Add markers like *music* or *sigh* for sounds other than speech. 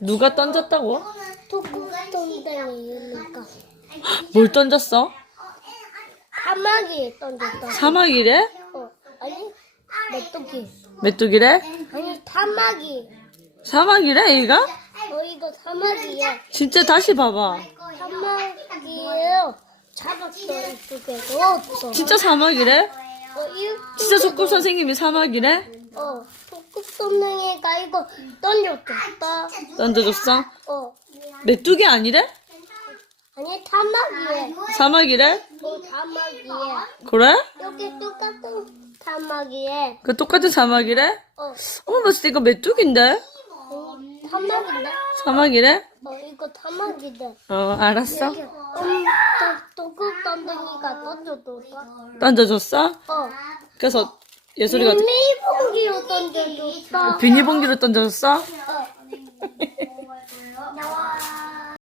누가 던졌다고? 토끼 던져니까 뭘 던졌어? 사마귀 던졌다. 사마귀래? 어, 아니 메뚜기. 메뚜기래? 아니 사마귀. 사마귀래 얘가? 어 이거 사마귀야. 진짜 다시 봐봐. 사마귀예요. 잡았어 이쪽에도. 진짜 사마귀래? 어, 이- 진짜 소꿉 선생님이 사마귀래? 어, 토끼 선생이가 이거 던졌다. 던져줬어? 어, 메뚜기 아니래? 아니 사마귀에. 사마귀래? 어, 사마귀에. 그래? 여기 똑같은 사마귀에. 그 똑같은 사마귀래? 어, 어머 봤을 때 이거 메뚜기인데? 아니, 사마귀인데? 사마귀래? 어, 이거 사마귀인데. 어 알았어. 음, 선생이가 던져줬다. 던져줬어? 어. 그래서 예솔이가 비닐봉지로 던져줬다. 비닐봉지로 던져줬어? 어. *laughs*